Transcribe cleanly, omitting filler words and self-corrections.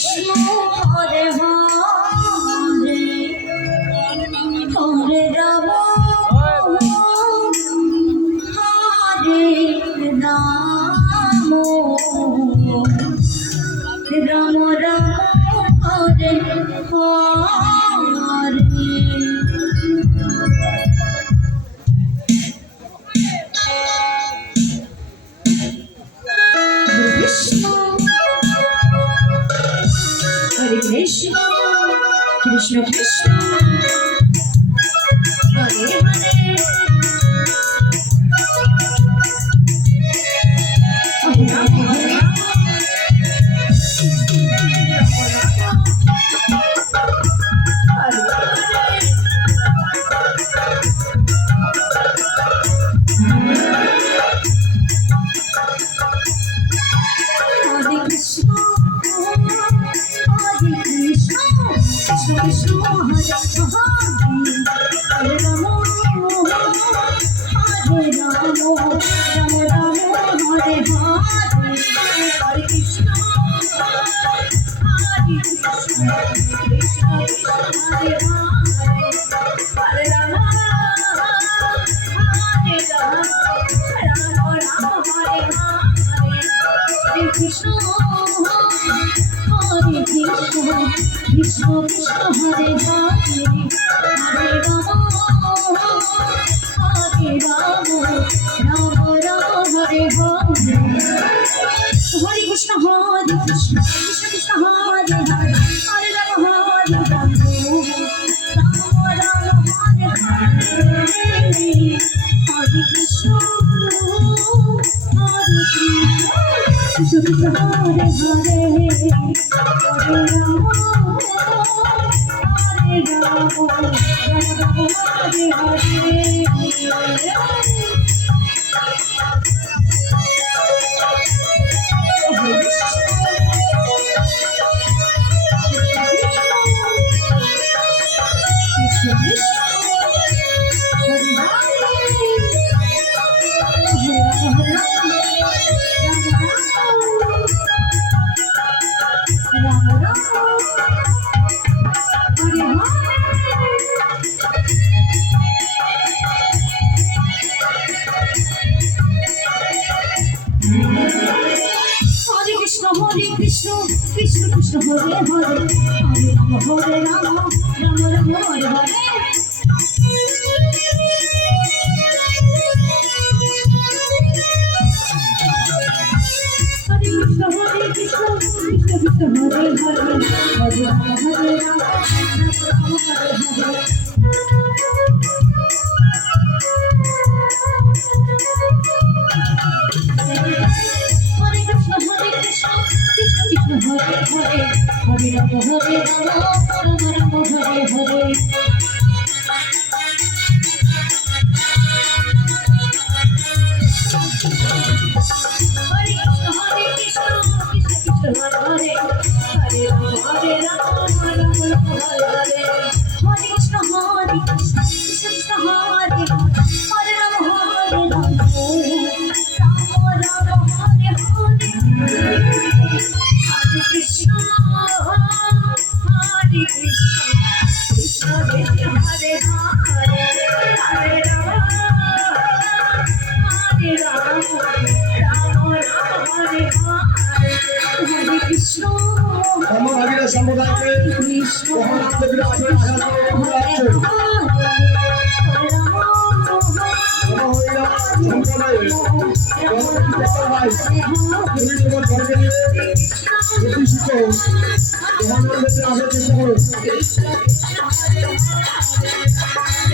Krishna Hare Hare Hare Ram Hare Ram Ram Ram Hare Hare Krishna, Krishna Krishna, Hare Hare, Hare Rama, Hare Rama, Hare Krishna, Krishna Hare Rama, Hare Rama, Rama Rama Hare Hare, Hare Krishna, Hare Krishna, Krishna Krishna Hare Hare, Hare Rama, Hare Rama, Rama Rama Hare Hare, Hare Krishna, Hare Krishna, Krishna Krishna Hare Hare, Hare Rama, Hare Rama, Rama Rama Hare Hare, Hare Krishna, Hare Krishna, Krishna Krishna Hare Hare, Hare Rama, Hare Rama, Rama Rama Hare Hare, Hare Krishna, Hare Krishna, Krishna Krishna Hare Hare, Hare Rama, Hare Rama, Rama Hare Krishna, Krishna Krishna Hare Hare, Hare Rama, Hare Rama, Rama Rama Hare Hare. Hare Krishna, Hare Krishna, Krishna Krishna Hare Hare, Hare Rama, Hare Rama, Rama Hare Hare. Hare Hare, Hare Rama, Hare Rama, Rama Rama Hare Hare. Hare Krishna, Hare Krishna, Krishna Krishna Hare Hare, Hare Rama, Hare Rama, Rama Rama Hare Hare. Hare Krishna, Hare Krishna, Krishna Krishna Hare Hare, Hare Rama, Hare Rama, Rama Rama Hare Hare. Hare Krishna, Hare Krishna, Krishna Krishna Hare Hare, Hare Rama, Hare Rama, Rama Rama Hare Hare. Hare Krishna, Hare Krishna, Hare